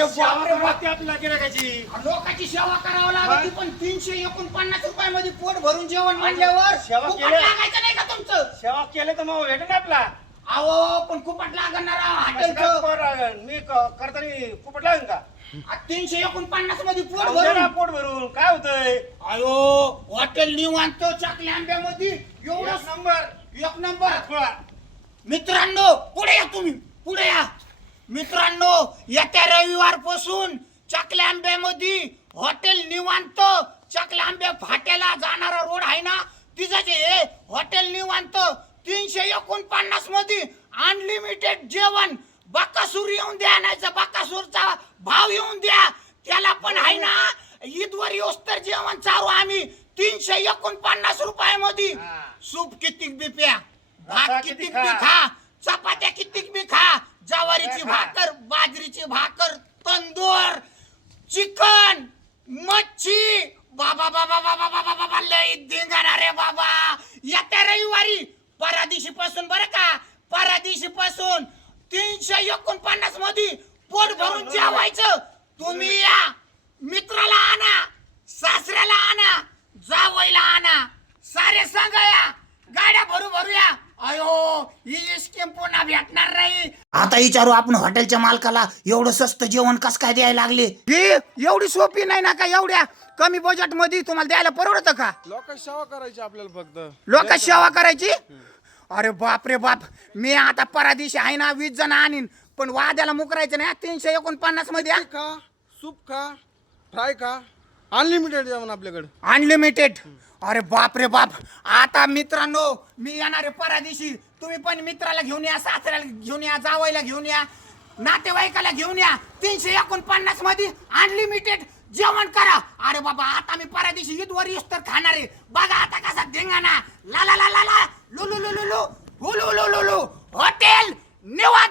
अरे बापरे बाप, आपल्याला गिरायकाची लोकांची सेवा करावं लागते पण 349 रुपयामध्ये पोट भरून जेवण म्हणल्यावर सेवा फुकट केलं. लागायचं नाही का तुमचं? सेवा केलं तर मग भेटेल आपला अहो पण खूपच लागणार हॉटेलचं. मी करताना कुपट लागेल का 349 मध्ये पोट जाऊ दे ना, भरून. पोट भरून काय होतंय अयो हॉटेल निवांत चकल्या आंब्यामध्ये एवढं एक नंबर थोडा मित्रांनो पुढे या तुम्ही पुढे या मित्रांनो येत्या रविवार पासून चकल्या आंब्यामध्ये हॉटेल निवांत चकल्या आंब्या फाट्याला जाणारा रोड आहे ना तिचं हे हॉटेल निवांत 349 मध्ये अनलिमिटेड जेवण बकासूर येऊन द्या नाही बकासूरचा भाव येऊन द्या त्याला पण आहे ना ईदवर योस्तर जेवण चालू आम्ही 349 रुपयामध्ये सूप कितीक बी प्या भात कितीक बी खा चपात्या कितीक बी खा ज्वारीची भाकर बाजरीची भाकर तंदूर चिकन मच्छी बाबा बाबा बाबा बाबा बाबा लई धिंगाणा रे बाबा येत्या रविवारी परादिशी पासून बरं का परादिशी पासून 349 मध्ये पोट भरून जेवायचं तुम्ही या मित्राला आणा सासऱ्याला आणा जावईला आणा सारे संग या गाड्या भरू या अयो ही स्कीम पुन्हा भेटणार नाही. आता विचारू आपण हॉटेलच्या मालकाला एवढं स्वस्त जेवण कस काय द्यायला लागले ही एवढी सोपी नाही ना का एवढ्या कमी बजेट मध्ये तुम्हाला द्यायला परवडतं का? लोक सेवा करायची आपल्याला फक्त लोक सेवा करायची. अरे बाप रे बाप मी आता परादिशी आहे ना 20 जण आणीन पण वाद्याला मुकरायचं नाही 349 मध्ये खा सूप खा फ्राय खा अनलिमिटेड जेवण आपल्याकडे अनलिमिटेड. अरे बाप रे बाप आता मित्रांनो मी येणार आहे परादिशी तुम्ही पण मित्राला घेऊन या सासऱ्याला घेऊन या जावईला घेऊन या नातेवाईकाला घेऊन या 349 मध्ये अनलिमिटेड जेवण करा. अरे बाबा आता मी परादिशी ईदवर तर खाणार आहे बघा आता कसा धिंगाणा ला ला ला ला ला लुलू लुलू लुलू हुलू लुलू लुलू हॉटेल निवांत